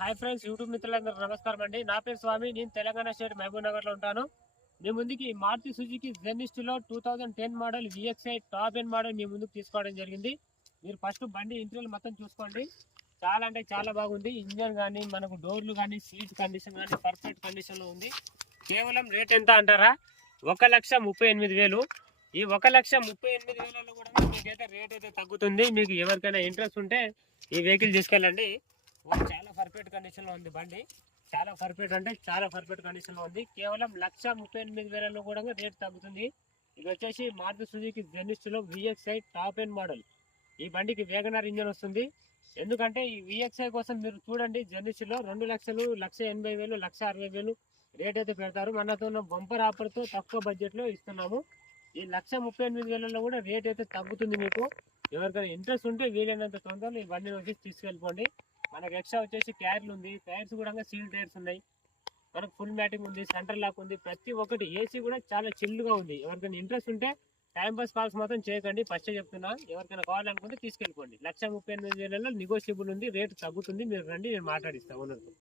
Hi friends, YouTube మిత్రులందరూ నమస్కారం అండి. నా పేరు స్వామి. నేను తెలంగాణ స్టేట్ మహబూబ్ నగర్ లో ఉంటాను. మీ ముందుకి మారుతి సుజుకి జెనిస్ట్ లో 2010 model VXI top end model మీ ముందుకు తీసుకోవడం జరిగింది. మీరు ఫస్ట్ బండి ఇంటీరియర్ మొత్తం చూసుకోండి. చాలా అంటే చాలా బాగుంది. ఇంజన్ కానీ, మనకు డోర్లు కానీ, సీట్ కండిషన్ కానీ పర్ఫెక్ట్ కండిషన్ లో ఉంది. కేవలం రేట్ ఎంత అంటారా? 1,38,000. ఈ 1,38,000 కూడా మీకైతే రేట్ అయితే తగ్గుతుంది. మీకు ఎవరికైనా ఇంట్రెస్ట్ ఉంటే ఈ వెహికల్ తీసుకెళ్ళండి. చాలా పర్ఫెక్ట్ కండిషన్ లో ఉంది బండి. చాలా పర్ఫెక్ట్ అంటే చాలా పర్ఫెక్ట్ కండిషన్ లో ఉంది. కేవలం 1,38,000 కూడా రేట్ తగ్గుతుంది. ఇది వచ్చేసి మారుతి సుజుకి జెనిస్ట్ లో విఎక్స్ఐ టాప్ ఎండ్ మోడల్. ఈ బండికి వేగనర్ ఇంజన్ వస్తుంది. ఎందుకంటే ఈ విఎక్స్ఐ కోసం మీరు చూడండి, జెనిస్ట్ లో 2 లక్షలు, 1,80,000, 1,60,000 రేట్ అయితే పెడతారు. మనతో ఉన్న బంపర్ ఆఫర్ తో తక్కువ బడ్జెట్ లో ఇస్తున్నాము. ఈ 1,38,000 కూడా రేట్ అయితే తగ్గుతుంది. మీకు ఎవరికైనా ఇంట్రెస్ట్ ఉంటే వీలైనంత తొందరలో ఈ బండిని వచ్చి తీసుకెళ్ళిపోండి. మనకు ఎక్స్ట్రా వచ్చేసి క్యార్లు ఉంది, టైర్స్ కూడా సీల్ టైర్స్ ఉన్నాయి. మనకు ఫుల్ మ్యాటింగ్ ఉంది, సెంటర్ లాక్ ఉంది, ప్రతి ఒక్కటి. ఏసీ కూడా చాలా చిల్లుగా ఉంది. ఎవరికైనా ఇంట్రెస్ట్ ఉంటే టైం పాస్ కాల్స్ మాత్రం చేయకండి, ఫస్ట్ చెప్తున్నా. ఎవరికైనా కావాలనుకుంటే తీసుకెళ్ళిపోండి. 1,38,000 నెగోషియబుల్ ఉంది, రేటు తగ్గుతుంది. మీరు రండి, నేను మాట్లాడిస్తాను ఓనర్తో.